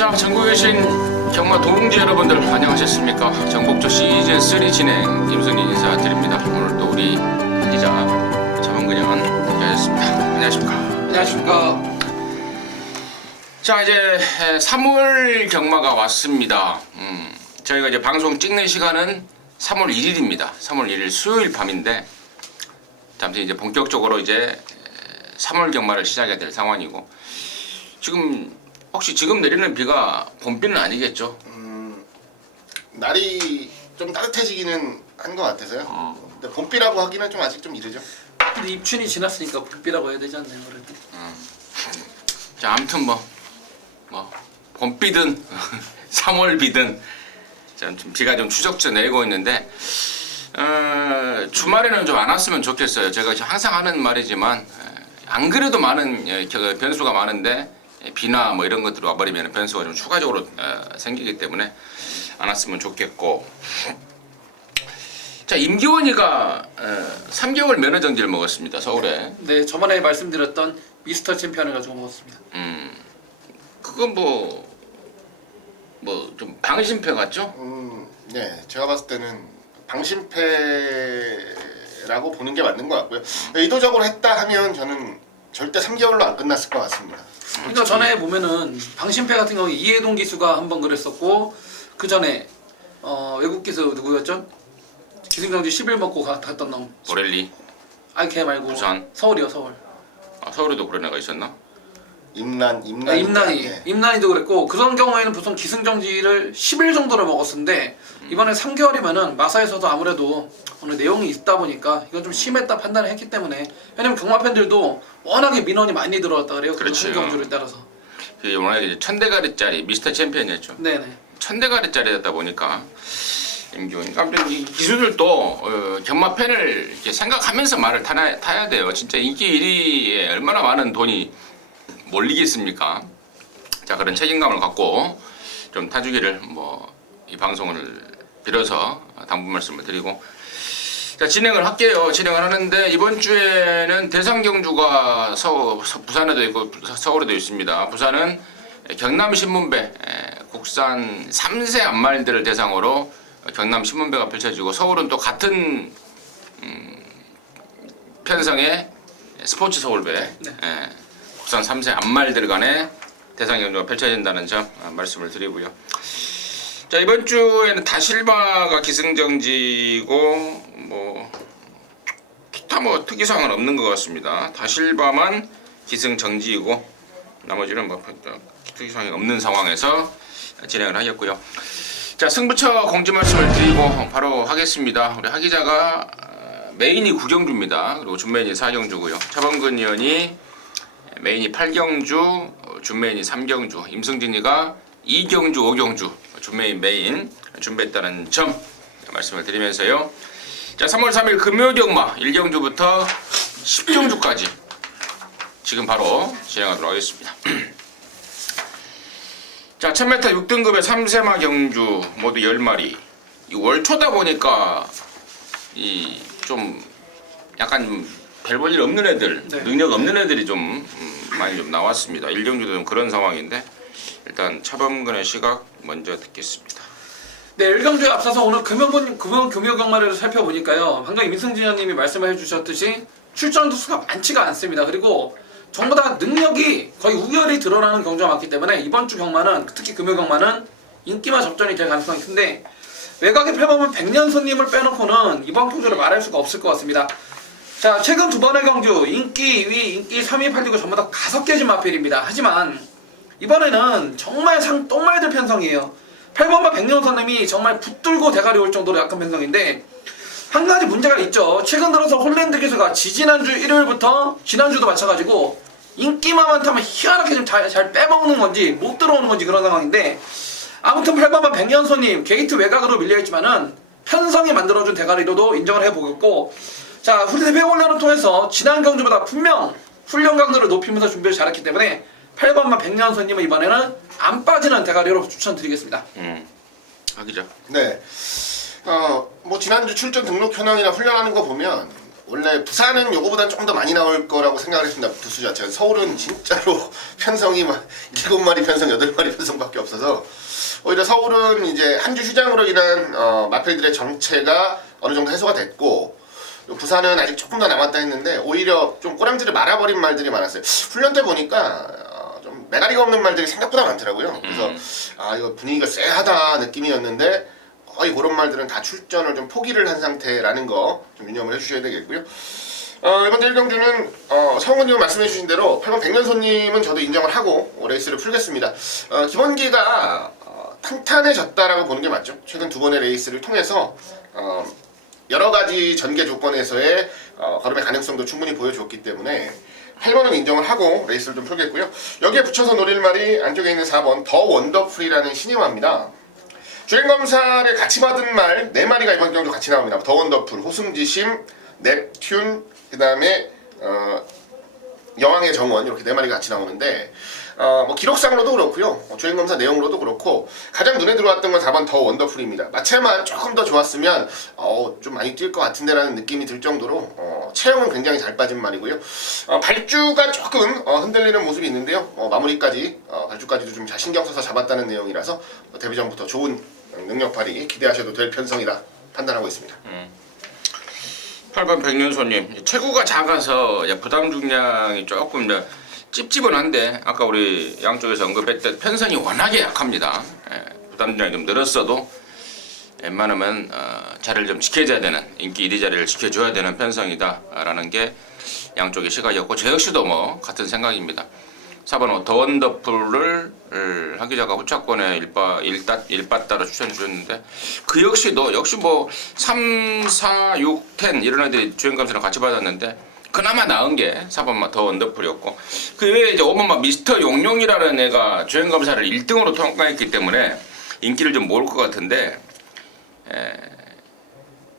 자, 전국에 계신 경마 동지 여러분들 안녕하셨습니까? 정복조 시즌3 진행 김승진 인사드립니다. 오늘도 우리 기자 차범근영은 함께하셨습니다. 안녕하십니까? 안녕하십니까? 자, 이제 3월 경마가 왔습니다. 저희가 이제 방송 찍는 시간은 3월 1일입니다. 3월 1일 수요일 밤인데 잠시 이제 본격적으로 이제 3월 경마를 시작해야 될 상황이고, 지금 혹시 지금 내리는 비가 봄비는 아니겠죠? 날이 좀 따뜻해지기는 한 것 같아서요. 근데 봄비라고 하기는 좀 아직 좀 이르죠. 근데 입춘이 지났으니까 봄비라고 해야 되지 않나요, 그래도? 자, 아무튼 뭐 봄비든 3월비든 좀 비가 좀 추적추적 내리고 있는데, 주말에는 좀 안 왔으면 좋겠어요. 제가 항상 하는 말이지만 안 그래도 많은 변수가 많은데 비나 뭐 이런 것들이 와버리면 변수가 좀 추가적으로 생기기 때문에 안 왔으면 좋겠고. 자, 임기원이가 3개월 면허 정지를 먹었습니다, 서울에. 네, 저번에 말씀드렸던 미스터 챔피언을 가지고 먹었습니다. 그건 좀 방심패 같죠? 네, 제가 봤을 때는 방심패라고 보는 게 맞는 것 같고요. 의도적으로 했다 하면 저는 절대 3개월로 안 끝났을 것 같습니다. 그러니까 전에 보면은 방심패 같은 경우에 이해동 기수가 한번 그랬었고, 그 전에 외국 기수 누구였죠? 기승정지 10일 먹고 갔던 놈. 보렐리. 아니 걔 말고 부산. 서울이요, 서울. 아, 서울에도 그런 애가 있었나? 임난이도 그랬고, 그런 경우에는 보통 기승정지를 10일 정도를 먹었는데 이번에 3개월이면은 마사에서도 아무래도 오늘 내용이 있다 보니까 이건 좀 심했다 판단을 했기 때문에, 왜냐면 경마 팬들도 워낙에 민원이 많이 들어왔다 그래요. 그 그렇죠. 경주를 따라서. 워낙에 이제 1000대가리짜리 미스터 챔피언이었죠. 네네. 1000대가리짜리였다 보니까 임기훈이. 아무튼 이 기수들도 경마 팬을 이렇게 생각하면서 말을 타야 돼요. 진짜 인기 1위에 얼마나 많은 돈이 몰리겠습니까? 자, 그런 책임감을 갖고 좀 타주기를 이 방송을 빌어서 당부 말씀을 드리고, 자, 진행을 할게요. 진행을 하는데 이번 주에는 대상 경주가 부산에도 있고 서울에도 있습니다. 부산은 경남 신문배 국산 3세 암말들을 대상으로 경남 신문배가 펼쳐지고, 서울은 또 같은 편성의 스포츠 서울배 네. 국산 3세 암말들 간의 대상 경주가 펼쳐진다는 점 말씀을 드리고요. 자, 이번 주에는 다실바가 기승정지고 기타 특이사항은 없는 것 같습니다. 다실바만 기승정지이고 나머지는 특이사항이 없는 상황에서 진행을 하겠고요. 자, 승부처 공지 말씀을 드리고 바로 하겠습니다. 우리 하 기자가 메인이 9경주입니다. 그리고 준메인이 4경주고요. 차범근 의원이 메인이 8경주, 준메인이 3경주, 임승진이가 2경주, 5경주, 준메인 메인 준비했다는 점 말씀을 드리면서요. 자, 3월 3일 금요 경마 1경주부터 10경주까지 지금 바로 진행하도록 하겠습니다. 자, 1000m 6등급의 3세마 경주 모두 10마리. 이 월초다 보니까 좀 약간 별 볼 일 없는 애들, 네. 능력 없는 애들이 좀 많이 좀 나왔습니다. 1경주도 좀 그런 상황인데, 일단 차범근의 시각 먼저 듣겠습니다. 네, 1경주에 앞서서 오늘 금요 경마를 살펴보니까요, 방금 임승진 의원님이 말씀을 해주셨듯이 출전 수가 많지가 않습니다. 그리고 전부 다 능력이 거의 우열이 드러나는 경주가 많기 때문에 이번 주 경마는, 특히 금요 경마는 인기만 접전이 될 가능성이 큰데, 외곽에 펴보면 백년손님을 빼놓고는 이번 경주를 말할 수가 없을 것 같습니다. 자, 최근 두 번의 경주 인기 2위, 인기 3위 팔리고 전부 다 5개 마필입니다. 하지만 이번에는 정말 똥말들 편성이에요. 8번마 백년손님이 정말 붙들고 대가리 올 정도로 약한 편성인데, 한 가지 문제가 있죠. 최근 들어서 홀랜드 기수가 지지난주 일요일부터 지난주도 마찬가지고 인기만 타면 희한하게 좀 잘 빼먹는 건지 못 들어오는 건지 그런 상황인데, 아무튼 8번마 백년손님 게이트 외곽으로 밀려있지만은 편성이 만들어준 대가리로도 인정을 해보겠고, 자, 우리 대회 훈련을 통해서 지난 경주보다 분명 훈련 강도를 높이면서 준비를 잘했기 때문에 8번마 백년손님은 이번에는 안 빠지는 대가리로 추천드리겠습니다. 하 기자. 네. 지난주 출전 등록 현황이나 훈련하는 거 보면 원래 부산은 요거보단 조금 더 많이 나올 거라고 생각을 했습니다. 부수 자체가. 서울은 진짜로 편성이 막 7마리 편성, 8마리 편성밖에 없어서 오히려 서울은 이제 한 주 휴장으로 인한 마필들의 정체가 어느 정도 해소가 됐고 부산은 아직 조금 더 남았다 했는데 오히려 좀 꼬랑지를 말아버린 말들이 많았어요. 훈련 때 보니까 좀 메가리가 없는 말들이 생각보다 많더라고요. 그래서 이거 분위기가 쎄하다 느낌이었는데 거의 그런 말들은 다 출전을 좀 포기를 한 상태라는 거 좀 유념을 해주셔야 되겠고요. 이번 1경주는 성훈님 말씀해주신 대로 8번 백년손님은 저도 인정을 하고 레이스를 풀겠습니다. 기본기가 탄탄해졌다라고 보는 게 맞죠. 최근 2번의 레이스를 통해서 여러 가지 전개 조건에서의 걸음의 가능성도 충분히 보여줬기 때문에 8번은 인정을 하고 레이스를 좀 풀겠고요. 여기에 붙여서 노릴 말이 안쪽에 있는 4번 더 원더풀이라는 신임화입니다. 주행검사를 같이 받은 말 4마리가 이번 경주 같이 나옵니다. 더 원더풀, 호승지심, 넵튠, 그 다음에 여왕의 정원 이렇게 4마리가 같이 나오는데 뭐 기록상으로도 그렇고요. 주행검사 내용으로도 그렇고 가장 눈에 들어왔던 건 4번 더 원더풀입니다. 마체만 조금 더 좋았으면 좀 많이 뛸 것 같은데 라는 느낌이 들 정도로 체형은 굉장히 잘 빠진 말이고요. 발주가 조금 흔들리는 모습이 있는데요. 마무리까지 발주까지도 좀 신경 써서 잡았다는 내용이라서 데뷔 전부터 좋은 능력 발휘 기대하셔도 될 편성이다 판단하고 있습니다. 8번 백년손님 체구가 작아서 부담 중량이 조금 찝찝은 한데 아까 우리 양쪽에서 언급했던 편성이 워낙에 약합니다. 부담 중량이 좀 늘었어도 웬만하면 자리를 좀 지켜줘야 되는 인기 1위 자리를 지켜줘야 되는 편성이다 라는 게 양쪽의 시각이었고 저 역시도 뭐 같은 생각입니다. 4번 더 원더풀을 하기자가 후차권에 일바따로 추천해 주셨는데 그 역시도 뭐 3, 4, 6, 10 이런 애들이 주행감사를 같이 받았는데 그나마 나은 게 4번 더 원더풀이었고 그 외에 이제 5번 미스터 용용이라는 애가 주행감사를 1등으로 통과했기 때문에 인기를 좀 모을 것 같은데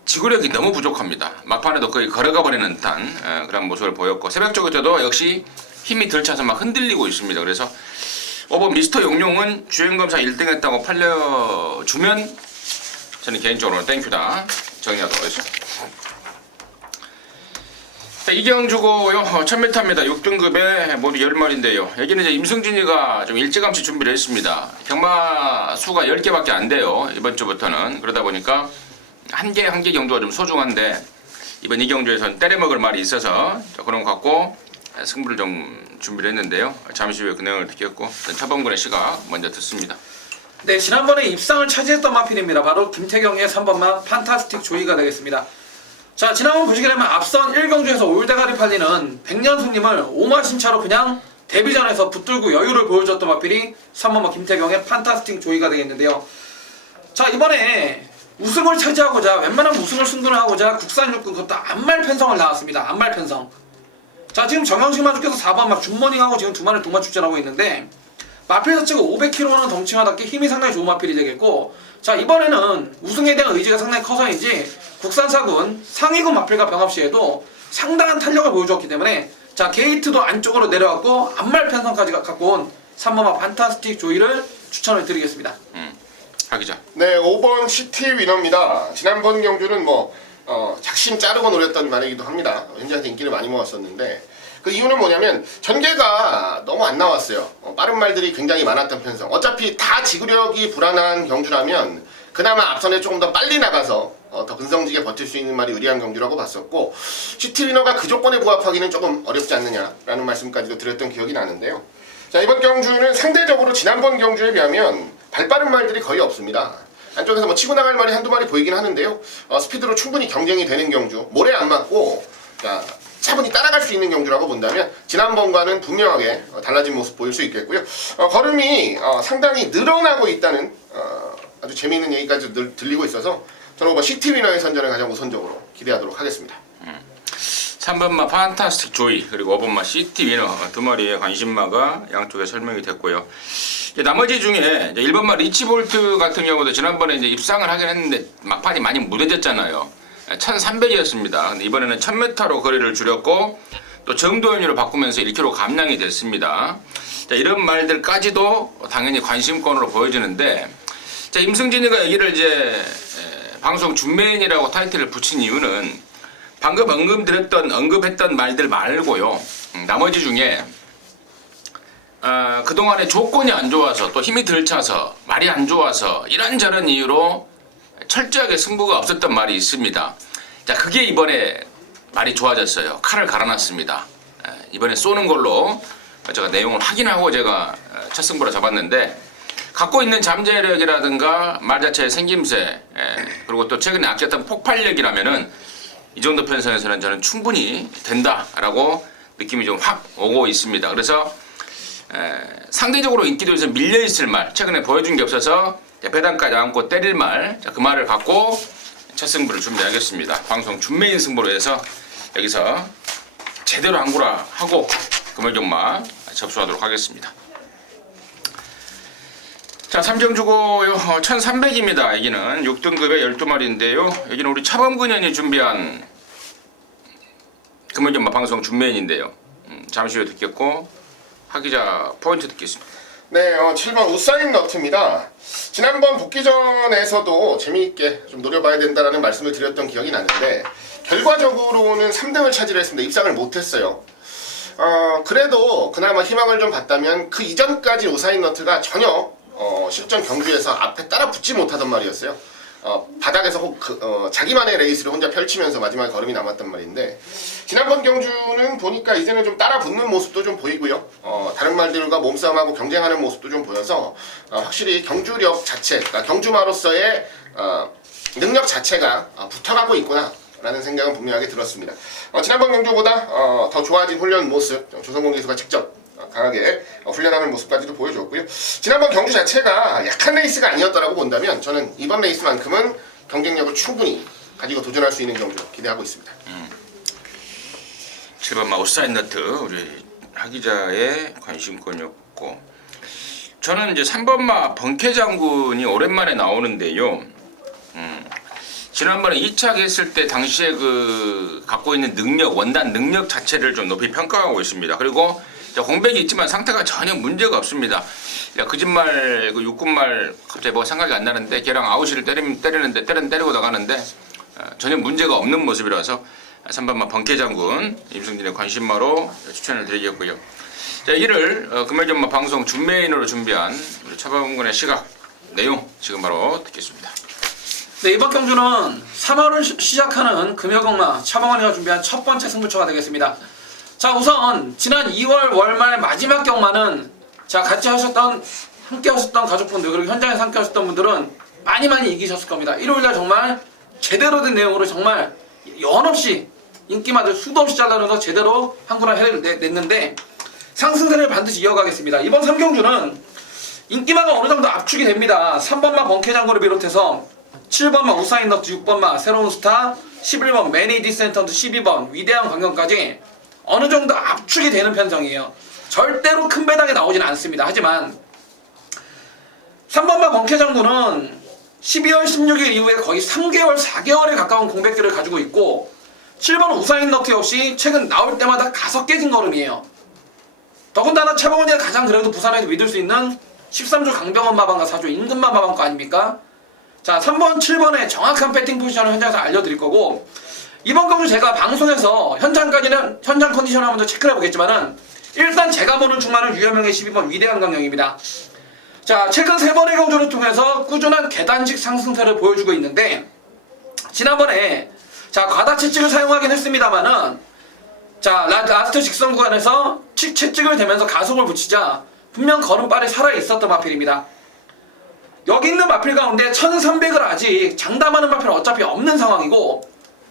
지구력이 너무 부족합니다. 막판에도 거의 걸어가 버리는 듯한 그런 모습을 보였고 새벽 쪽에서도 역시 힘이 덜 차서 막 흔들리고 있습니다. 그래서 5번 미스터 용용은 주행검사 1등 했다고 팔려주면 저는 개인적으로는 땡큐다 정리하도록 하겠습니다. 이경주고요. 1000m입니다. 6등급에 모두 10마리인데요. 여기는 이제 임승진이가 좀 일찌감치 준비를 했습니다. 경마 수가 10개밖에 안 돼요. 이번 주부터는. 그러다 보니까 한 개 경주가 좀 소중한데 이번 이경주에서는 때려먹을 말이 있어서 그런 것 같고 승부를 좀 준비를 했는데요. 잠시 후에 그 내용을 듣겠고 차범근의 시각 먼저 듣습니다. 네, 지난번에 입상을 차지했던 마필입니다. 바로 김태경의 3번만 판타스틱 조이가 되겠습니다. 자, 지난번 보시게 되면 앞선 1경주에서 올대가리 팔리는 백년손님을 오마신차로 그냥 데뷔전에서 붙들고 여유를 보여줬던 마필이 3번만 김태경의 판타스틱 조이가 되겠는데요. 자, 이번에 우승을 차지하고자 웬만한 우승을 승부를 하고자 국산 육군 그것도 안말 편성을 나왔습니다. 안말 편성. 자, 지금 정영식 마주께서 4번 막 줌머닝하고 지금 2마리 동반 출전하고 있는데 마필 자체가 500kg는 덩치가답게 힘이 상당히 좋은 마필이 되겠고 자, 이번에는 우승에 대한 의지가 상당히 커서인지 국산사군 상위군 마필과 병합시에도 상당한 탄력을 보여주었기 때문에 자, 게이트도 안쪽으로 내려왔고 안말 편성까지 갖고 온 3번마 판타스틱 조이를 추천을 드리겠습니다. 하기자. 네, 5번 시티 위너입니다. 지난번 경주는 작심 자르고 노렸던 말이기도 합니다. 현지한테 인기를 많이 모았었는데 그 이유는 뭐냐면 전개가 너무 안 나왔어요. 빠른 말들이 굉장히 많았던 편성. 어차피 다 지구력이 불안한 경주라면 그나마 앞선에 조금 더 빨리 나가서 더 근성지게 버틸 수 있는 말이 유리한 경주라고 봤었고 시티 위너가 그 조건에 부합하기는 조금 어렵지 않느냐라는 말씀까지도 드렸던 기억이 나는데요. 자, 이번 경주는 상대적으로 지난번 경주에 비하면 발빠른 말들이 거의 없습니다. 안쪽에서 뭐 치고 나갈 말이 한두 마리 보이긴 하는데요. 스피드로 충분히 경쟁이 되는 경주, 모래 안 맞고 차분히 따라갈 수 있는 경주라고 본다면 지난번과는 분명하게 달라진 모습 보일 수 있겠고요. 걸음이 상당히 늘어나고 있다는 아주 재미있는 얘기까지 들리고 있어서 저는 5번 시티 위너의 선전을 가장 우선적으로 기대하도록 하겠습니다. 3번마 판타스틱 조이 그리고 5번마 시티 위너 2마리의 관심마가 양쪽에 설명이 됐고요. 나머지 중에 1번마 리치볼트 같은 경우도 지난번에 이제 입상을 하긴 했는데 막판이 많이 무뎌졌잖아요. 1300이었습니다. 근데 이번에는 1000m로 거리를 줄였고 또 정도연유를 바꾸면서 1km 감량이 됐습니다. 자, 이런 말들까지도 당연히 관심권으로 보여지는데 자, 임승진이가 여기를 이제 방송 준메인이라고 타이틀을 붙인 이유는 방금 언급했던 말들 말고요. 나머지 중에 그동안에 조건이 안 좋아서 또 힘이 덜 차서 말이 안 좋아서 이런저런 이유로 철저하게 승부가 없었던 말이 있습니다. 자, 그게 이번에 말이 좋아졌어요. 칼을 갈아놨습니다. 이번에 쏘는 걸로 제가 내용을 확인하고 제가 첫 승부를 잡았는데 갖고 있는 잠재력이라든가 말 자체의 생김새 그리고 또 최근에 악재했던 폭발력이라면은 이 정도 편성에서는 저는 충분히 된다라고 느낌이 좀 확 오고 있습니다. 그래서 상대적으로 인기도에서 밀려있을 말 최근에 보여준 게 없어서 배당까지 안고 때릴 말 그 말을 갖고 첫 승부를 준비하겠습니다. 방송 준메인 승부로 해서 여기서 제대로 한구라 하고 금혈경마 접수하도록 하겠습니다. 자, 3점 주고요. 1300입니다. 여기는 6등급의 12마리인데요. 여기는 우리 차범근현이 준비한 금연전마 방송 준메인인데요. 잠시 후에 듣겠고 하기자 포인트 듣겠습니다. 네, 7번 우사인 너트입니다. 지난번 복귀전에서도 재미있게 좀 노려봐야 된다라는 말씀을 드렸던 기억이 나는데 결과적으로는 3등을 차지했습니다. 입상을 못했어요. 그래도 그나마 희망을 좀 봤다면 그 이전까지 우사인 너트가 전혀 실전 경주에서 앞에 따라 붙지 못하던 말이었어요. 바닥에서 자기만의 레이스를 혼자 펼치면서 마지막에 걸음이 남았단 말인데 지난번 경주는 보니까 이제는 좀 따라 붙는 모습도 좀 보이고요. 다른 말들과 몸싸움하고 경쟁하는 모습도 좀 보여서 확실히 경주력 자체, 그러니까 경주마로서의 능력 자체가 붙어가고 있구나 라는 생각은 분명하게 들었습니다. 지난번 경주보다 더 좋아진 훈련 모습 조성공 기수가 직접 강하게 훈련하는 모습까지도 보여줬고요. 지난번 경주 자체가 약한 레이스가 아니었다라고 본다면 저는 이번 레이스만큼은 경쟁력을 충분히 가지고 도전할 수 있는 경주 기대하고 있습니다. 7번 마우스사인 너트 우리 하기자의 관심권이었고 저는 이제 3번마 번케 장군이 오랜만에 나오는데요. 지난번에 2차 했을 때 당시에 그 갖고 있는 능력, 원단 능력 자체를 좀 높이 평가하고 있습니다. 그리고 공백이 있지만 상태가 전혀 문제가 없습니다. 거짓말 그 육군말 갑자기 뭐가 생각이 안 나는데 걔랑 아웃을 때리고 나가는데 전혀 문제가 없는 모습이라서 3번마 번케 장군 임승진의 관심마로 추천을 드리겠고요. 자, 이를 금요일전마 방송 준메인으로 준비한 우리 차범근의 시각 내용 지금 바로 듣겠습니다. 네, 이번 경주는 3월을 시작하는 금요경마 차범근이가 준비한 첫 번째 승부처가 되겠습니다. 자, 우선 지난 2월 월말 마지막 경마는 자 함께 하셨던 가족분들 그리고 현장에서 함께 하셨던 분들은 많이 이기셨을 겁니다. 일요일날 정말 제대로 된 내용으로 정말 연없이 인기마들 수도 없이 잘라내서 제대로 한구나 해냈는데 상승세를 반드시 이어가겠습니다. 이번 3경주는 인기마가 어느 정도 압축이 됩니다. 3번마 번케 장군을 비롯해서 7번마 우사인 너트, 6번마 새로운 스타, 11번 매니디 센터드, 12번 위대한 광경까지 어느 정도 압축이 되는 편성이에요. 절대로 큰 배당이 나오진 않습니다. 하지만 3번마 번케 장군은 12월 16일 이후에 거의 3개월, 4개월에 가까운 공백기를 가지고 있고 7번 우사인 너트 역시 최근 나올 때마다 5개 진걸음이에요. 더군다나 차범근이가 가장 그래도 부산에서 믿을 수 있는 13조 강병원 마방과 4조 임금만 마방과 아닙니까? 자, 3번, 7번의 정확한 배팅 포지션을 현장에서 알려드릴 거고 이번 경주 제가 방송에서 현장 컨디션을 먼저 체크를 해보겠지만은 일단 제가 보는 중만은 유여명의 12번 위대한 강령입니다. 자, 최근 3번의 경주를 통해서 꾸준한 계단식 상승세를 보여주고 있는데 지난번에 자 과다 채찍을 사용하긴 했습니다만은 자 라스트 직선 구간에서 채찍을 대면서 가속을 붙이자 분명 걸음발이 살아있었던 마필입니다. 여기 있는 마필 가운데 1300을 아직 장담하는 마필은 어차피 없는 상황이고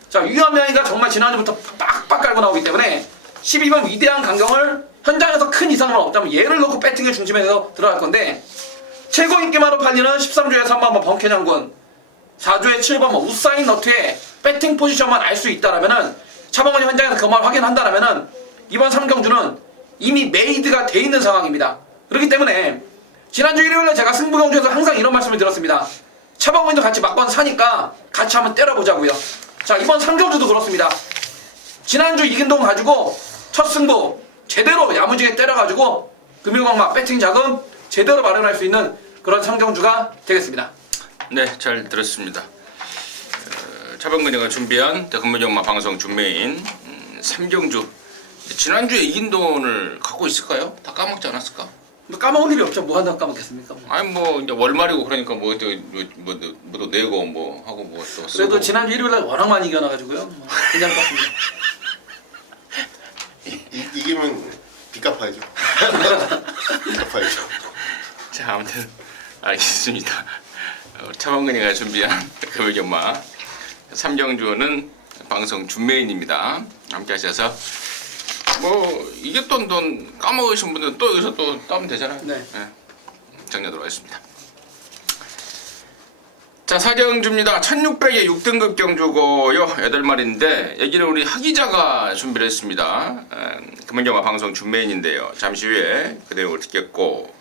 자 유현명이가 정말 지난주부터 빡빡 깔고 나오기 때문에 12번 위대한 강경을 현장에서 큰 이상은 없다면 얘를 놓고 배팅의 중심에서 들어갈 건데 최고 인기마로 팔리는 13조의 3번 번케 장군 4조의 7번 우사인 너트의 배팅 포지션만 알 수 있다라면은 차범근이 현장에서 그 말 확인한다라면은 이번 3경주는 이미 메이드가 돼 있는 상황입니다. 그렇기 때문에 지난주 일요일에 제가 승부경주에서 항상 이런 말씀을 드렸습니다. 차범근도 같이 막번 사니까 같이 한번 때려보자고요. 자, 이번 3경주도 그렇습니다. 지난주 이긴 돈 가지고 첫 승부 제대로 야무지게 때려가지고 금요광마 배팅 자금 제대로 마련할 수 있는 그런 3경주가 되겠습니다. 네, 잘 들었습니다. 차범근이가 준비한 금문영마 방송 준메인 3경주 지난주에 이긴 돈을 갖고 있을까요? 다 까먹지 않았을까? 뭐 까먹을 일이 없죠. 뭐 한다고 까먹겠습니까? 뭐. 아니 뭐 이제 월말이고 그러니까 뭐또 내고 뭐 하고 뭐 또 쓰고. 그래도 지난주 일요일날 워낙 많이 이겨놔가지고요. 뭐 그냥 깝습니다. 이기면 빚 갚아야죠. 빚 갚아야죠. 자 아무튼 알겠습니다. 차범근이가 준비한 금요일경마 3경주는 방송 준메인입니다. 함께 하셔서 뭐 이겼던 돈 까먹으신 분들은 또 여기서 또 따면 되잖아요. 네. 정리하도록 하겠습니다. 자, 4경주입니다. 1600의 6등급 경주고요. 8마리인데 여기는 우리 하기자가 준비를 했습니다. 금은경마 방송 준메인인데요. 잠시 후에 그 내용을 듣겠고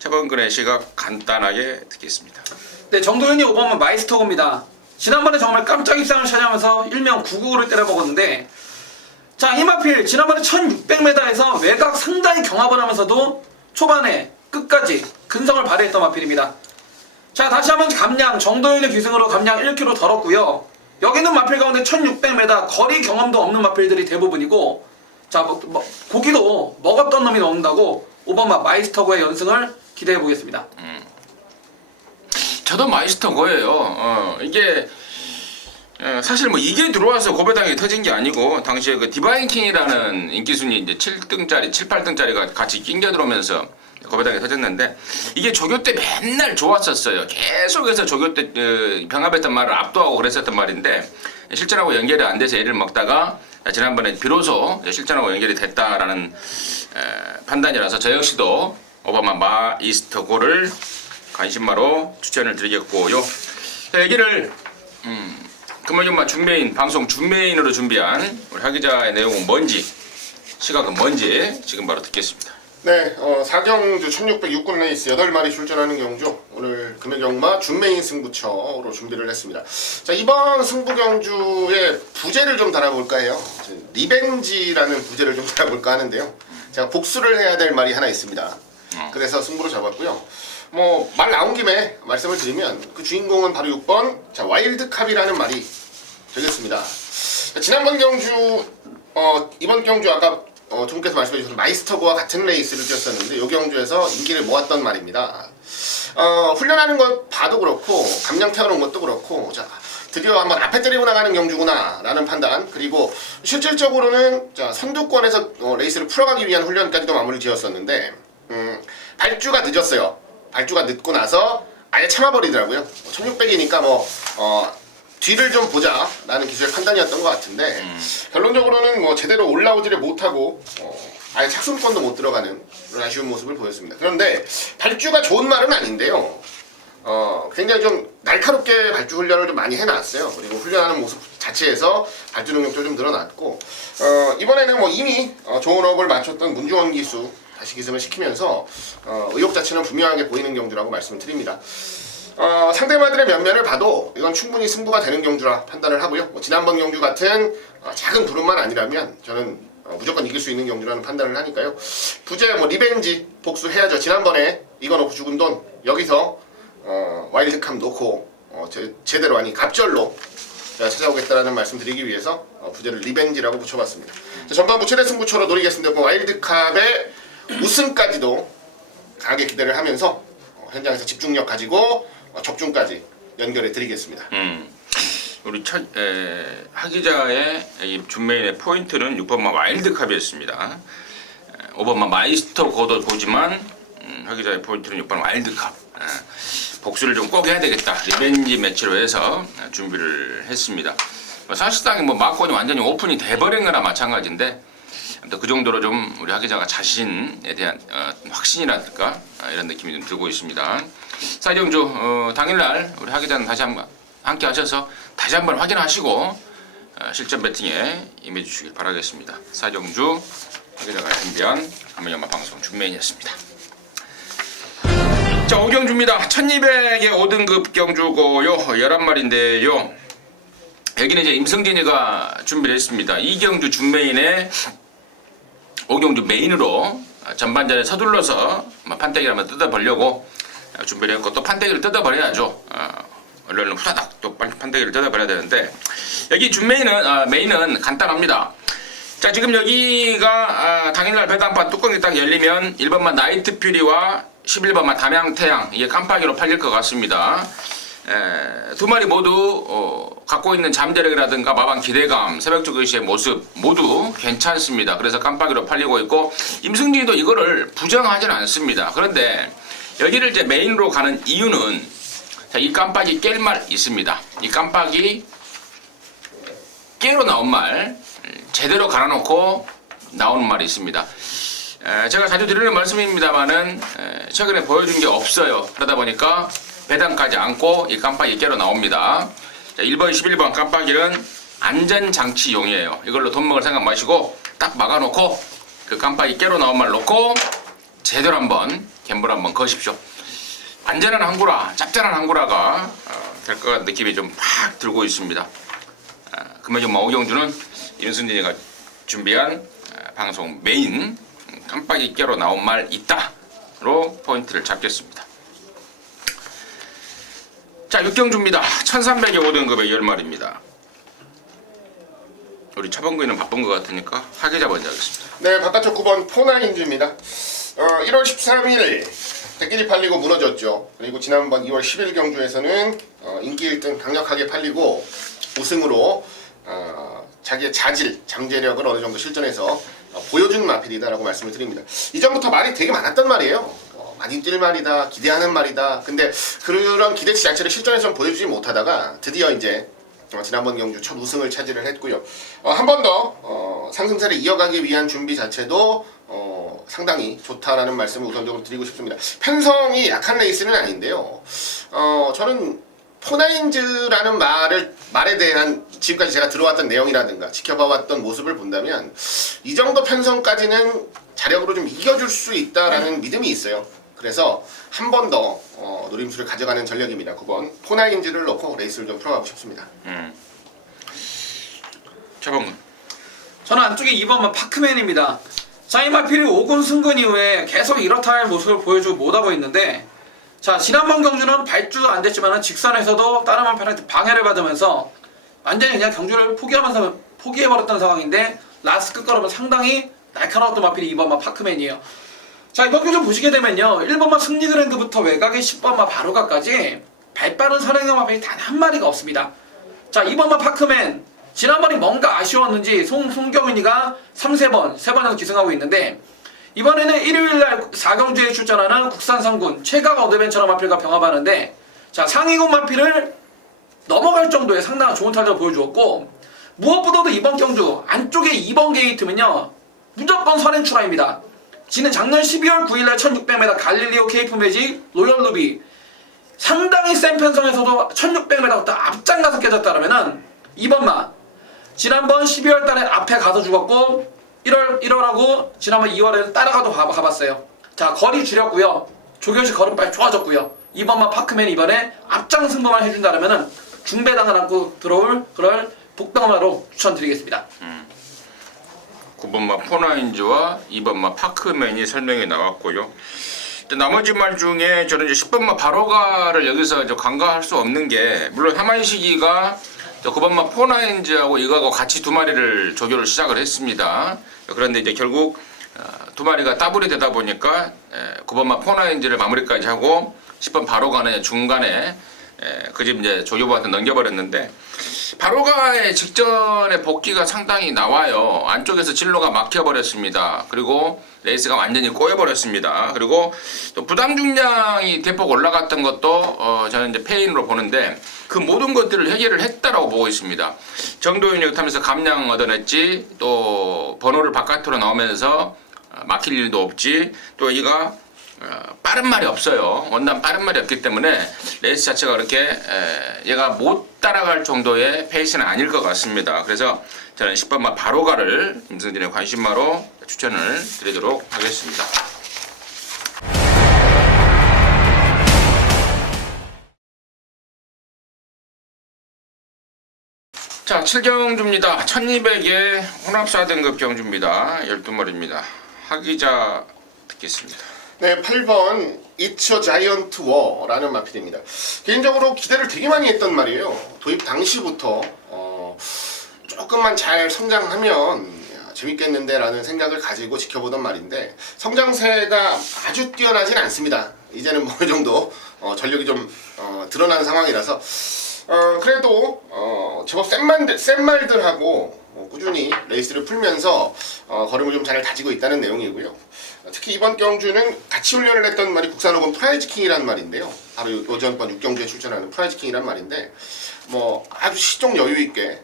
차범근의 시각 간단하게 듣겠습니다. 네, 정도현이 5번은 마이스터고입니다. 지난번에 정말 깜짝 입상을 차지하면서 일명 999를 때려먹었는데 자, 이마필 지난번에 1600m에서 외곽 상당히 경합을 하면서도 초반에 끝까지 근성을 발휘했던 마필입니다. 자, 다시 한번 감량 정도현의 기승으로 감량 1kg 덜었고요. 여기는 마필 가운데 1600m 거리 경험도 없는 마필들이 대부분이고 자, 고기도 먹었던 놈이 나온다고 5번 마이스터고의 연승을 기대해 보겠습니다. 저도 마이스터 거예요. 이게 사실 뭐 이게 들어와서 고배당이 터진 게 아니고 당시에 그 디바인 킹이라는 인기 순위 이제 7등짜리, 7, 8등짜리가 같이 낑겨 들어오면서 고배당이 터졌는데 이게 조교 때 맨날 좋았었어요. 계속해서 조교 때 병합했던 말을 압도하고 그랬었던 말인데 실전하고 연결이 안 돼서 애를 먹다가 지난번에 비로소 실전하고 연결이 됐다라는 판단이라서 저 역시도 오바마 마이스터고를 관심마로 추천을 드리겠고요. 얘기를 금요일마 준메인 방송 준메인으로 준비한 우리 하기자의 내용은 뭔지 시각은 뭔지 지금 바로 듣겠습니다. 네, 4경주 1606군 레이스 8마리 출전하는 경주 오늘 금요경마 준메인 승부처로 준비를 했습니다. 자, 이번 승부 경주의 부제를 좀 달아볼까 해요. 리벤지라는 부제를 좀 달아볼까 하는데요. 제가 복수를 해야 될 말이 하나 있습니다. 그래서 승부를 잡았고요. 뭐 말 나온 김에 말씀을 드리면 그 주인공은 바로 6번 자 와일드캅이라는 말이 되겠습니다. 지난번 경주 이번 경주 아까 두 분께서 말씀해 주셔서 마이스터고와 같은 레이스를 뛰었었는데 이 경주에서 인기를 모았던 말입니다. 훈련하는 것 봐도 그렇고 감량 태워놓은 것도 그렇고 자 드디어 한번 앞에 때리고 나가는 경주구나 라는 판단 그리고 실질적으로는 자 선두권에서 레이스를 풀어가기 위한 훈련까지도 마무리 지었었는데 발주가 늦었어요. 발주가 늦고 나서 아예 참아버리더라고요. 1600이니까 뭐 뒤를 좀 보자 라는 기술의 판단이었던 것 같은데 결론적으로는 뭐 제대로 올라오지를 못하고 아예 착순권도 못 들어가는 그런 아쉬운 모습을 보였습니다. 그런데 발주가 좋은 말은 아닌데요. 굉장히 좀 날카롭게 발주 훈련을 좀 많이 해놨어요. 그리고 훈련하는 모습 자체에서 발주 능력도 좀 늘어났고 이번에는 뭐 이미 좋은 호흡을 맞췄던 문중원 기수 다시 기승을 시키면서 의욕 자체는 분명하게 보이는 경주라고 말씀을 드립니다. 상대마들의 면면을 봐도 이건 충분히 승부가 되는 경주라 판단을 하고요. 뭐 지난번 경주 같은 작은 부름만 아니라면 저는 무조건 이길 수 있는 경주라는 판단을 하니까요. 부제 뭐 리벤지 복수해야죠. 지난번에 이거 놓고 죽은 돈 여기서 와일드캅 놓고 제대로 아니 갑절로 찾아오겠다라는 말씀 드리기 위해서 부제를 리벤지라고 붙여봤습니다. 전반부 최대 승부처로 노리겠습니다. 와일드캅의 우승까지도 강하게 기대를 하면서 현장에서 집중력 가지고 적중까지 연결해 드리겠습니다. 우리 하기자의 이 준메인의 포인트는 6번마 와일드캅이었습니다. 5번마 마이스터 고도 보지만 하기자의 포인트는 6번 와일드캅. 복수를 좀 꼭 해야 되겠다. 리벤지 매치로 해서 준비를 했습니다. 사실상 뭐 마권이 완전히 오픈이 돼버린 거나 마찬가지인데 그 정도로 좀 우리 하기자가 자신에 대한 확신이랄까 이런 느낌이 좀 들고 있습니다. 4경주 당일날 우리 하기자는 다시 한번 함께 하셔서 다시 한번 확인하시고 실전 배팅에 임해주시길 바라겠습니다. 4경주 하기자가 준비한 금요일마 방송 준메인이었습니다. 자, 5경주입니다. 1200의 5등급 경주고요. 11마리인데요. 여기는 이제 임승진이가 준비를 했습니다. 2경주 준메인에 5경주 메인으로 전반전에 서둘러서 판때기를 한번 뜯어보려고 준비를 했고 또 판때기를 뜯어버려야죠. 얼른 후다닥 또 판때기를 뜯어버려야 되는데 여기 메인은 간단합니다. 자, 지금 여기가 당일날 배당판 뚜껑이 딱 열리면 1번만 나이트 퓨리와 11번만 담양태양 이게 깜빡이로 팔릴 것 같습니다. 두 마리 모두 갖고 있는 잠재력이라든가 마방 기대감, 새벽적 의시의 모습 모두 괜찮습니다. 그래서 깜빡이로 팔리고 있고 임승진이도 이거를 부정하지는 않습니다. 그런데 여기를 이제 메인으로 가는 이유는 자, 이 깜빡이 깰 말 있습니다. 이 깜빡이 깨로 나온 말 제대로 갈아놓고 나오는 말이 있습니다. 제가 자주 드리는 말씀입니다만은 최근에 보여준 게 없어요. 그러다 보니까 배당까지 안고 이 깜빡이 깨로 나옵니다. 자, 1번, 11번 깜빡이는 안전장치용이에요. 이걸로 돈 먹을 생각 마시고 딱 막아놓고 그 깜빡이 깨로 나온 말 놓고 제대로 한번 갬블 한번 거십시오. 안전한 항구라, 짭짤한 항구라가 될 것 같은 느낌이 좀 팍 들고 있습니다. 금요일 오경주는 임승진이가 준비한 방송 메인 깜빡이 깨로 나온 말 있다로 포인트를 잡겠습니다. 자, 6경주입니다. 1300에 5등급의 10마리입니다. 우리 차범근이는 바쁜 것 같으니까 하계자 먼저 하겠습니다. 네, 바깥쪽 9번 포나인즈입니다. 1월 13일 대끼리 팔리고 무너졌죠. 그리고 지난번 2월 10일 경주에서는 인기 1등 강력하게 팔리고 우승으로 자기의 자질, 잠재력을 어느 정도 실전에서 보여준 마필이다라고 말씀을 드립니다. 이전부터 말이 되게 많았단 말이에요. 많이 뛸 말이다, 기대하는 말이다. 근데 그런 기대치 자체를 실전에서 보여주지 못하다가 드디어 이제 지난번 경주 첫 우승을 차지를 했고요. 한 번 더 상승세를 이어가기 위한 준비 자체도 상당히 좋다라는 말씀을 우선적으로 드리고 싶습니다. 편성이 약한 레이스는 아닌데요. 저는 포나인즈라는 말에 대한 지금까지 제가 들어왔던 내용이라든가 지켜봐왔던 모습을 본다면 이 정도 편성까지는 자력으로 좀 이겨줄 수 있다라는 믿음이 있어요. 그래서 한 번 더 노림수를 가져가는 전략입니다. 9번 포나인즈를 넣고 레이스를 좀 풀어가고 싶습니다. 차범근. 저는 안쪽에 2번만 파크맨입니다. 자이마필이 5군 승근 이후에 계속 이렇다 할 모습을 보여주고 못하고 있는데 자, 지난번 경주는 발주도 안 됐지만 직선에서도 다른 한편한테 방해를 받으면서 완전히 그냥 경주를 포기해버렸던 상황인데 라스트 끝걸음은 상당히 날카로웠던 마필이 2번만 파크맨이에요. 자, 이번 경주 보시게 되면요 1번만 승리그랜드부터 외곽의 10번만 바로가까지 발빠른 선행형 마필이 단 한 마리가 없습니다. 자, 2번만 파크맨 지난번이 뭔가 아쉬웠는지 송경윤이가 3번 연속 기승하고 있는데 이번에는 일요일날 4경주에 출전하는 국산 상군 최강 어드벤처러 마필과 병합하는데 자, 상위군 마필을 넘어갈 정도의 상당한 좋은 타격을 보여주었고 무엇보다도 이번 경주 안쪽에 2번 게이트면요 무조건 선행 출하입니다. 지는 작년 12월 9일날 1600m 갈릴리오 케이프 매직 로열 루비 상당히 센 편성에서도 1600m부터 앞장가서 깨졌다라면은 2번만 지난번 12월달에 앞에 가서 죽었고 1월하고 지난번 2월에는 따라가도 가봤어요. 자, 거리 줄였고요. 조교시 걸음빨 좋아졌고요. 2번만 파크맨 이번에 앞장 승부만 해준다면은 중배당을 안고 들어올 그럴 복병마로 추천드리겠습니다. 9번마 포나인즈와 2번마 파크맨이 설명이 나왔고요. 나머지 말 중에 저는 이제 10번마 바로가를 여기서 간과할 수 없는 게 물론 하만시기가 9번마 포나인즈하고 이거하고 같이 두 마리를 조교를 시작을 했습니다. 그런데 이제 결국 두 마리가 따블이 되다 보니까 9번마 포나인즈를 마무리까지 하고 10번 바로가는 중간에 그 집 이제 조교부한테 넘겨버렸는데 바로가의 직전에 복귀가 상당히 나와요. 안쪽에서 진로가 막혀버렸습니다. 그리고 레이스가 완전히 꼬여버렸습니다. 그리고 또 부담 중량이 대폭 올라갔던 것도 저는 이제 페인으로 보는데 그 모든 것들을 해결을 했다라고 보고 있습니다. 정도윤이 타면서 감량 얻어냈지, 또 번호를 바깥으로 나오면서 막힐 일도 없지, 또 이가 빠른 말이 없어요. 원단 빠른 말이 없기 때문에 레이스 자체가 그렇게 얘가 못 따라갈 정도의 페이스는 아닐 것 같습니다. 그래서 저는 10번마 바로가를 임승진의 관심마로 추천을 드리도록 하겠습니다. 자, 7경주입니다. 1200의 혼합 4등급 경주입니다. 12마리입니다. 하기자 듣겠습니다. 네, 8번 It's a Giant War라는 마필입니다. 개인적으로 기대를 되게 많이 했던 말이에요. 도입 당시부터 조금만 잘 성장하면 재밌겠는데 라는 생각을 가지고 지켜보던 말인데 성장세가 아주 뛰어나진 않습니다. 이제는 뭐 이 정도 전력이 좀 드러나는 상황이라서 그래도 제법 센 말들하고 꾸준히 레이스를 풀면서 걸음을 좀 잘 다지고 있다는 내용이고요. 특히 이번 경주는 같이 훈련을 했던 말이 국산호건 프라이즈킹이라는 말인데요. 바로 요전번 6경주에 출전하는 프라이즈킹이란 말인데 뭐 아주 시종 여유 있게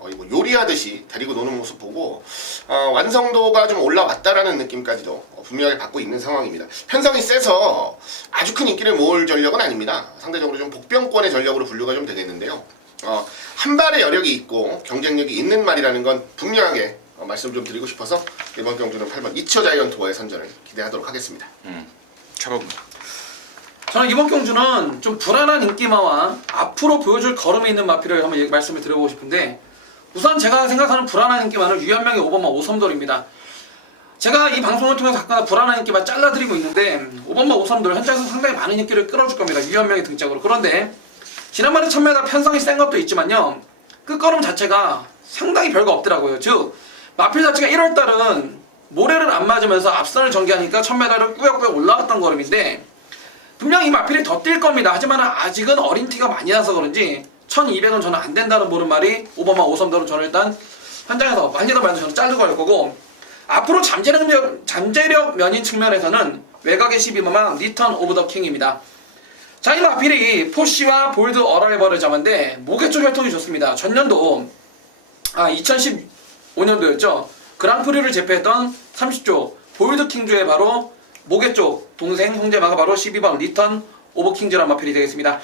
거의 뭐 요리하듯이 데리고 노는 모습 보고 완성도가 좀 올라왔다라는 느낌까지도 분명하게 받고 있는 상황입니다. 편성이 세서 아주 큰 인기를 모을 전력은 아닙니다. 상대적으로 좀 복병권의 전력으로 분류가 좀 되겠는데요. 한 발의 여력이 있고 경쟁력이 있는 말이라는 건 분명하게 말씀 좀 드리고 싶어서 이번 경주는 8번 이처 자이언트와의 선전을 기대하도록 하겠습니다. 차범. 저는 이번 경주는 좀 불안한 인기마와 앞으로 보여줄 걸음이 있는 마필을 한번 말씀을 드려보고 싶은데 우선 제가 생각하는 불안한 인기마는 유현명의 5번마 오섬돌입니다. 제가 이 방송을 통해서 가끔가다 불안한 인기만 잘라드리고 있는데 5번마 오섬돌 현장에서 상당히 많은 인기를 끌어줄 겁니다. 유현명의 등장으로. 그런데 지난번에 1000m 편성이 센 것도 있지만요. 끝걸음 자체가 상당히 별거 없더라고요. 즉 마필 자체가 1월달은 모래를 안 맞으면서 앞선을 전개하니까 1000m를 꾸역꾸역 올라갔던 걸음인데 분명 이 마필이 더 뛸 겁니다. 하지만 아직은 어린 티가 많이 나서 그런지 1200은 저는 안 된다는 보는 말이 5번마 오섬돌은 저는 일단 현장에서 많이도 저는 자르고 할 거고 앞으로 잠재력 면인 측면에서는 외곽의 12번마 리턴 오브 더 킹입니다. 자, 이 마필이 포시와 볼드 어라이벌을 잡았는데 목에 쪽 혈통이 좋습니다. 전년도 2015년도였죠. 그랑프리를 제패했던 30조 볼드 킹조의 바로 목에 쪽 동생 형제마가 바로 12번 리턴 오브 킹즈란 마필이 되겠습니다.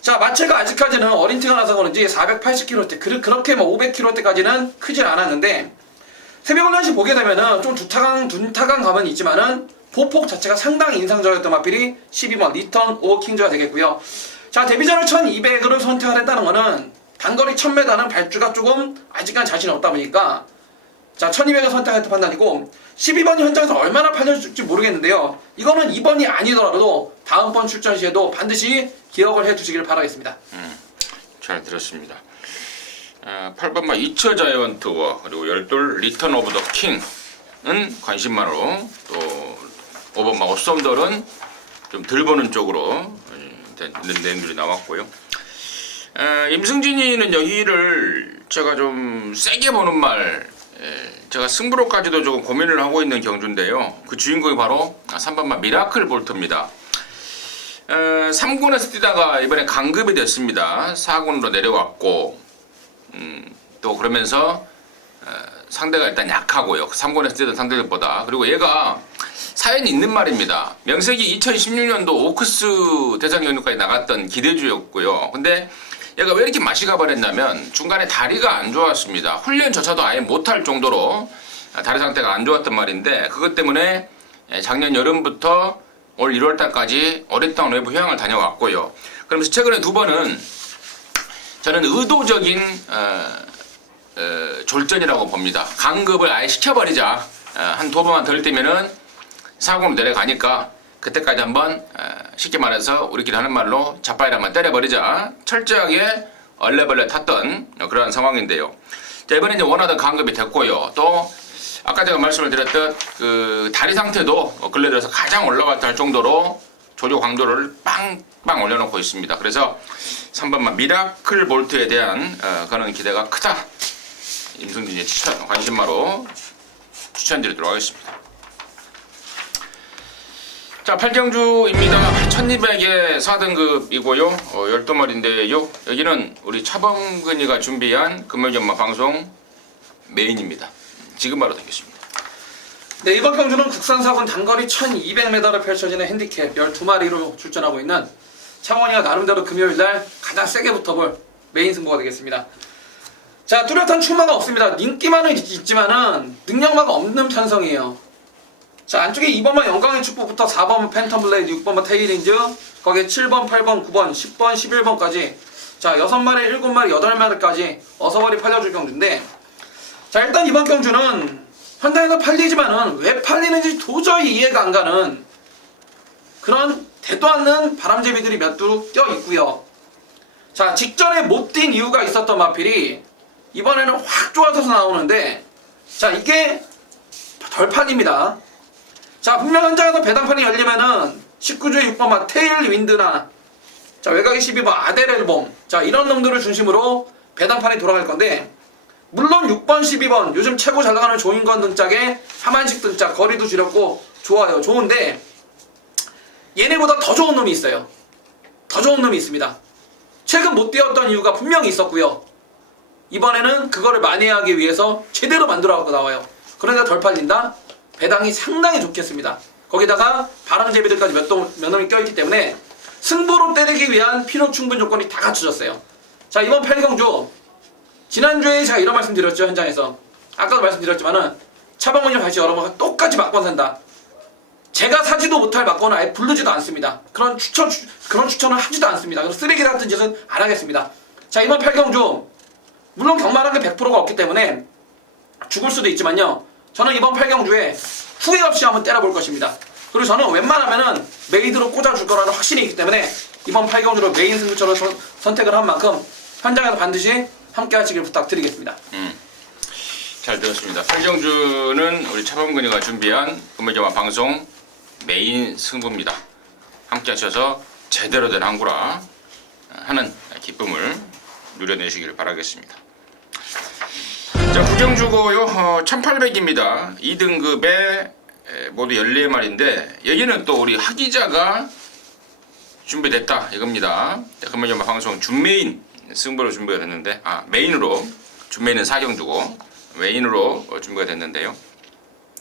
자, 마체가 아직까지는 어린 티가 나서 그런지 480kg대 그렇게 뭐 500kg대까지는 크질 않았는데 새벽훈련시 보게 되면은 좀 둔타강 감은 있지만은 보폭 자체가 상당히 인상적이었던 마필이 12번 리턴 오브 킹즈가 되겠고요. 자, 데뷔전을 1200으로 선택을 했다는 거는 단거리 1000m는 발주가 조금 아직까지 자신이 없다 보니까 자, 1200을 선택했던 판단이고 12번이 현장에서 얼마나 팔려줄지 모르겠는데요. 이거는 2번이 아니더라도 다음번 출전 시에도 반드시 기억을 해주시길 바라겠습니다. 잘 들었습니다. 8번마 이처 자이언트와 그리고 열돌 리턴 오브 더 킹은 관심만으로 또 5번마 오썸돌은 좀 덜 보는 쪽으로 내용들이 나왔고요. 임승진이는 여기를 제가 좀 세게 보는 말 제가 승부로까지도 조금 고민을 하고 있는 경주인데요. 그 주인공이 바로 3번마 미라클 볼트입니다. 3군에서 뛰다가 이번에 강급이 됐습니다. 4군으로 내려왔고 또 그러면서 상대가 일단 약하고요. 3군에서 뛰던 상대들보다. 그리고 얘가 사연이 있는 말입니다. 명색이 2016년도 오크스 대상 경주까지 나갔던 기대주였고요. 근데 얘가 왜 이렇게 맛이 가버렸냐면 중간에 다리가 안 좋았습니다. 훈련조차도 아예 못할 정도로 다리 상태가 안 좋았단 말인데 그것 때문에 작년 여름부터 올 1월달까지 오랫동안 외부 휴양을 다녀왔고요. 그러면서 최근에 2번은 저는 의도적인 졸전이라고 봅니다. 강급을 아예 시켜버리자. 한 2번만 덜 뛰면은 사고로 내려가니까 그때까지 한번 쉽게 말해서 우리끼리 하는 말로 자빠이를 한번 때려버리자. 철저하게 얼레벌레 탔던 그런 상황인데요. 자, 이번에 이제 원하던 강급이 됐고요. 또 아까 제가 말씀을 드렸던 그 다리 상태도 근래 들어서 가장 올라갔다 할 정도로 조조 강도를 빵빵 올려놓고 있습니다. 그래서 3번만 미라클 볼트에 대한 그런 기대가 크다. 임승진의 관심마로 추천드리도록 하겠습니다. 자, 8경주입니다. 1200의 4등급이고요. 12마리인데요. 여기는 우리 차범근이가 준비한 금요일연마 방송 메인입니다. 지금 바로 듣겠습니다. 네, 이번 경주는 국산 4군 단거리 1200m를 펼쳐지는 핸디캡 12마리로 출전하고 있는 차원이가 나름대로 금요일날 가장 세게 붙어볼 메인 승부가 되겠습니다. 자, 뚜렷한 출마가 없습니다. 인기만은 있지만은 능력마가 없는 편성이에요. 자, 안쪽에 2번만 영광의 축복부터 4번 팬텀 블레이드, 6번만 테일린즈, 거기에 7번, 8번, 9번, 10번, 11번까지 자, 6마리, 7마리, 8마리까지 어서버리 팔려줄 경주인데 자, 일단 이번 경주는 현장에서 팔리지만은 왜 팔리는지 도저히 이해가 안 가는 그런 대도 않는 바람제비들이 몇 두 껴 있고요. 자, 직전에 못 뛴 이유가 있었던 마필이 이번에는 확 좋아져서 나오는데, 자, 이게 덜판입니다. 자, 분명 현장에서 배당판이 열리면은 19주의 6번 막 테일 윈드나, 자, 외곽의 12번 아델엘봄, 자, 이런 놈들을 중심으로 배당판이 돌아갈 건데, 물론 6번 12번 요즘 최고 잘 나가는 조인건 등짝에 하만식 등짝 거리도 줄였고 좋아요, 좋은데 얘네보다 더 좋은 놈이 있어요. 더 좋은 놈이 있습니다. 최근 못 뛰었던 이유가 분명히 있었고요. 이번에는 그거를 만회하기 위해서 제대로 만들어갖고 나와요. 그런데 덜 팔린다? 배당이 상당히 좋겠습니다. 거기다가 바람제비들까지 몇 놈이 껴있기 때문에 승부로 때리기 위한 필요 충분 조건이 다 갖춰졌어요. 자, 이번 8경주 지난주에 제가 이런 말씀 드렸죠. 현장에서 아까도 말씀드렸지만은 차범근이 다시 여러분과 똑같이 막권 산다. 제가 사지도 못할 막권을 아예 부르지도 않습니다. 그런 추천을 하지도 않습니다. 그래서 쓰레기 같은 짓은 안 하겠습니다. 자, 이번 8경주 물론 경마라는 게 100%가 없기 때문에 죽을 수도 있지만요, 저는 이번 8경주에 후회 없이 한번 때려볼 것입니다. 그리고 저는 웬만하면은 메이드로 꽂아줄 거라는 확신이 있기 때문에 이번 8경주로 메인 승부처를 선택을 한 만큼 현장에서 반드시 함께 하시길 부탁드리겠습니다. 잘 들었습니다. 8경주는 우리 차범근이가 준비한 금요일경마 방송 메인 승부입니다. 함께 하셔서 제대로 된 항구라 하는 기쁨을 누려내시길 바라겠습니다. 자, 9경주고요. 1800입니다. 2등급에 모두 14마리인데 여기는 또 우리 하기자가 준비됐다 이겁니다. 금요일경마 방송 준메인 승부로 준비가 됐는데, 메인으로, 준메인은 4경주고 메인으로 준비가 됐는데요.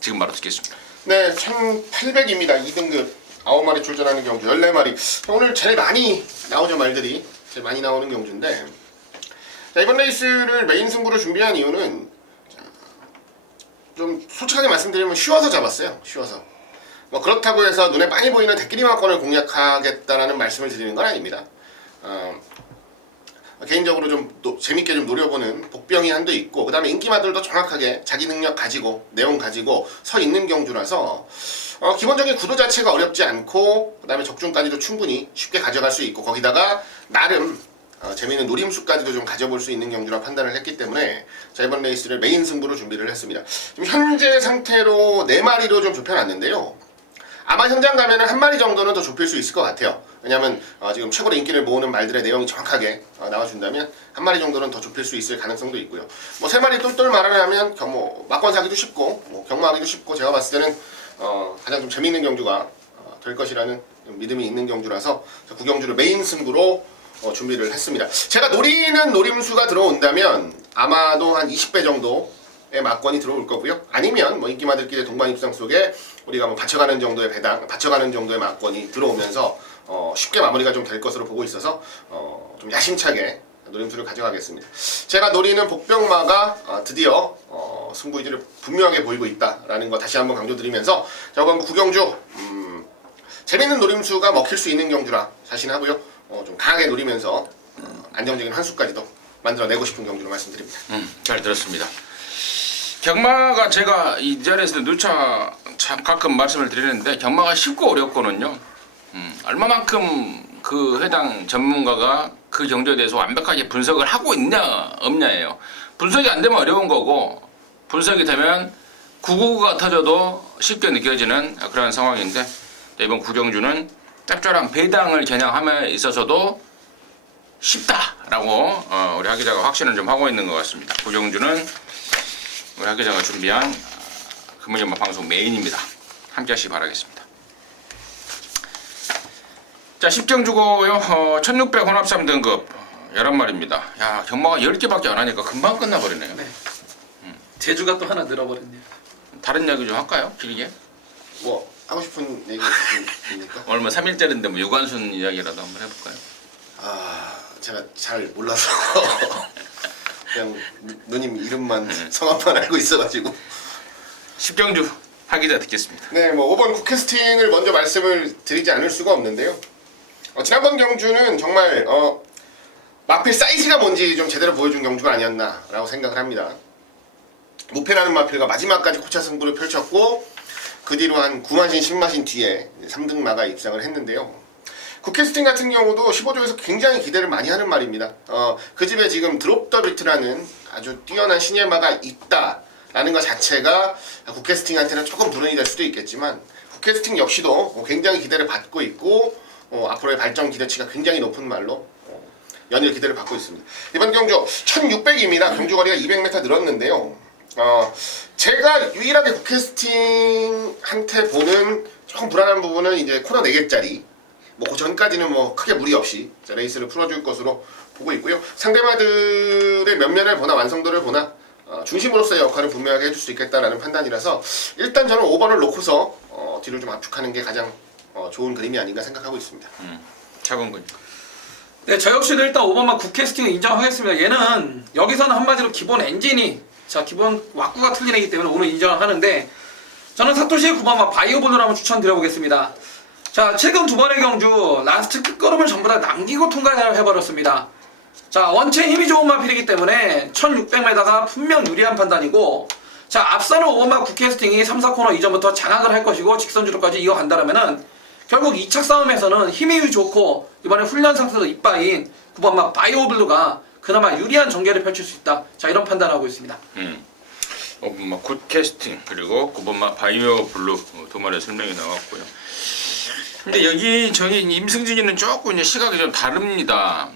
지금 바로 듣겠습니다. 네, 1800입니다. 2등급 9마리 출전하는 경주 14마리. 오늘 제일 많이 나오죠, 말들이. 제일 많이 나오는 경주인데, 자, 이번 레이스를 메인 승부로 준비한 이유는 좀 솔직하게 말씀드리면 쉬워서 잡았어요. 쉬워서. 뭐 그렇다고 해서 눈에 많이 보이는 대끼리마권을 공략하겠다라는 말씀을 드리는 건 아닙니다. 개인적으로 좀 재밌게 좀 노려보는 복병이 한도 있고, 그 다음에 인기마들도 정확하게 자기 능력 가지고 내용 가지고 서 있는 경주라서 기본적인 구도 자체가 어렵지 않고, 그 다음에 적중까지도 충분히 쉽게 가져갈 수 있고, 거기다가 나름 재미있는 노림수까지도 좀 가져볼 수 있는 경주라 판단을 했기 때문에, 자, 이번 레이스를 메인 승부로 준비를 했습니다. 지금 현재 상태로 4마리로 좀 좁혀놨는데요. 아마 현장 가면은 1마리 정도는 더 좁힐 수 있을 것 같아요. 왜냐면 지금 최고로 인기를 모으는 말들의 내용이 정확하게 나와준다면 1마리 정도는 더 좁힐 수 있을 가능성도 있고요. 뭐 3마리 똘똘 말을 하면 막권 사기도 쉽고 경마하기도 쉽고, 제가 봤을 때는 가장 좀 재미있는 경주가 될 것이라는 믿음이 있는 경주라서 9경주를 메인 승부로 준비를 했습니다. 제가 노리는 노림수가 들어온다면 아마도 한 20배 정도의 막권이 들어올 거고요. 아니면 뭐 인기마들끼리 동반 입상 속에 우리가 뭐 받쳐가는 정도의 배당, 받쳐가는 정도의 막권이 들어오면서 쉽게 마무리가 좀 될 것으로 보고 있어서 좀 야심차게 노림수를 가져가겠습니다. 제가 노리는 복병마가 드디어 승부 의지를 분명하게 보이고 있다라는 거 다시 한번 강조드리면서, 자, 이번 9경주 재밌는 노림수가 먹힐 수 있는 경주라 자신하고요. 좀 강하게 노리면서 안정적인 한 수까지도 만들어내고 싶은 경주로 말씀드립니다. 잘 들었습니다. 경마가 제가 이 자리에서 누차 가끔 말씀을 드리는데, 경마가 쉽고 어렵거든요. 얼마만큼 그 해당 전문가가 그 경주에 대해서 완벽하게 분석을 하고 있냐 없냐예요. 분석이 안 되면 어려운 거고, 분석이 되면 999가 터져도 쉽게 느껴지는 그런 상황인데, 이번 9경주는 짭짤한 배당을 겨냥함에 있어서도 쉽다라고 우리 하 기자가 확신을 좀 하고 있는 것 같습니다. 9경주는 우리 하 기자가 준비한 금요일경마 방송 메인입니다. 함께 하시기 바라겠습니다. 자, 10경주고요. 1600 혼합 3등급 11마리입니다. 야, 경마가 10개밖에 안 하니까 금방 끝나버리네요. 네. 제주가 또 하나 늘어버렸네요. 다른 이야기 좀 할까요? 길게? 뭐 하고 싶은 얘기 있습니까? 오늘 뭐 3일째인데 뭐 유관순 이야기라도 한번 해볼까요? 제가 잘 몰라서 그냥 누님 이름만 성함만 알고 있어가지고. 10경주 하 기자 듣겠습니다. 네, 뭐 5번 국캐스팅을 먼저 말씀을 드리지 않을 수가 없는데요. 지난번 경주는 정말 마필 사이즈가 뭔지 좀 제대로 보여준 경주가 아니었나라고 생각을 합니다. 무패라는 마필과 마지막까지 고차 승부를 펼쳤고, 그 뒤로 한 9마신 10마신 뒤에 3등마가 입상을 했는데요. 굿캐스팅 같은 경우도 15조에서 굉장히 기대를 많이 하는 말입니다. 그 집에 지금 드롭 더 비트라는 아주 뛰어난 신예 마가 있다라는 것 자체가 굿캐스팅한테는 조금 불운이 될 수도 있겠지만 굿캐스팅 역시도 굉장히 기대를 받고 있고 앞으로의 발전 기대치가 굉장히 높은 말로 연일 기대를 받고 있습니다. 이번 경주 1600입니다. 경주 거리가 200m 늘었는데요. 제가 유일하게 굿캐스팅한테 보는 조금 불안한 부분은 이제 코너 4개짜리 그 전까지는 크게 무리 없이 레이스를 풀어줄 것으로 보고 있고요. 상대마들의 면면을 보나 완성도를 보나 중심으로서의 역할을 분명하게 해줄 수 있겠다라는 판단이라서 일단 저는 5번을 놓고서 뒤를 좀 압축하는 게 가장 좋은 그림이 아닌가 생각하고 있습니다. 차범근. 네, 저 역시도 일단 5번만 굿캐스팅을 인정하겠습니다. 얘는 여기서는 한마디로 기본 엔진이 기본 왁구가 틀린 애기 때문에 오늘 인정을 하는데 저는 사토시의 9번만 바이오블루를 한번 추천드려보겠습니다. 자, 최근 두 번의 경주 라스트 끝걸음을 전부 다 남기고 통과를 해버렸습니다. 자, 원체 힘이 좋은 마필이기 때문에 1600m가 분명 유리한 판단이고 자, 앞서는 5번마 굿캐스팅이 3, 4코너 이전부터 장악을 할 것이고 직선주로까지 이어간다면은 결국 2차 싸움에서는 힘이 좋고 이번에 훈련 상태도 이빠인 9번마 바이오블루가 그나마 유리한 전개를 펼칠 수 있다. 자, 이런 판단을 하고 있습니다. 5번마 굿캐스팅 그리고 9번마 바이오블루 두 마리 설명이 나왔고요. 근데 여기 저기 임승진이는 조금 이제 시각이 좀 다릅니다.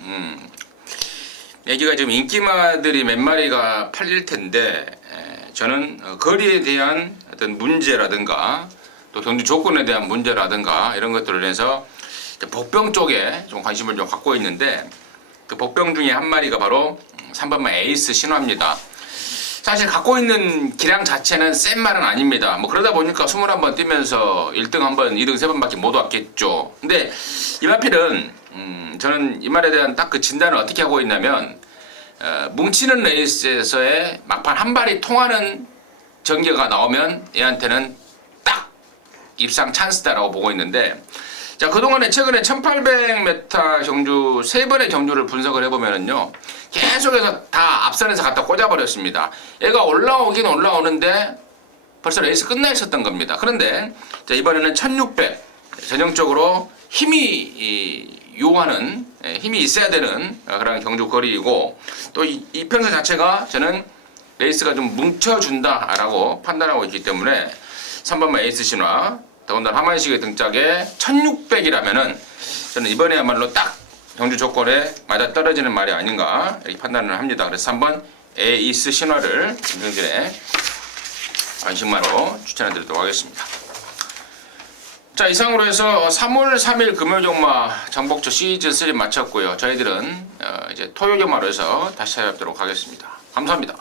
여기가 지금 인기마들이 몇 마리가 팔릴 텐데 저는 거리에 대한 어떤 문제라든가 또 경주 조건에 대한 문제라든가 이런 것들을 해서 복병 쪽에 좀 관심을 좀 갖고 있는데 그 복병 중에 한 마리가 바로 3번마 에이스 신화입니다. 사실 갖고 있는 기량 자체는 센 말은 아닙니다. 그러다 보니까 21번 뛰면서 1등 한 번, 2등 3번밖에 못 왔겠죠. 근데 이 마필은 저는 이 말에 대한 딱 그 진단을 어떻게 하고 있냐면 뭉치는 레이스에서의 막판 한 발이 통하는 전개가 나오면 얘한테는 딱 입상 찬스다라고 보고 있는데 자, 그동안에 최근에 1800m 경주 3번의 경주를 분석을 해보면은요 계속해서 다 앞선에서 갖다 꽂아버렸습니다. 얘가 올라오긴 올라오는데 벌써 레이스 끝나 있었던 겁니다. 그런데 자, 이번에는 1600 전형적으로 힘이 요하는 힘이 있어야 되는 그런 경주 거리이고 또 이 편서 자체가 저는 레이스가 좀 뭉쳐준다라고 판단하고 있기 때문에 3번마 에이스 신화 더군다나 하만식의 등짝에 1600이라면은 저는 이번에야말로 딱 경주 조건에 맞아 떨어지는 말이 아닌가 이렇게 판단을 합니다. 그래서 3번 에이스 신화를 김승진의 안심마로 추천해 드리도록 하겠습니다. 자, 이상으로 해서 3월 3일 금요경마 정복조 시즌 3 마쳤고요. 저희들은 이제 토요경마로 해서 다시 찾아뵙도록 하겠습니다. 감사합니다.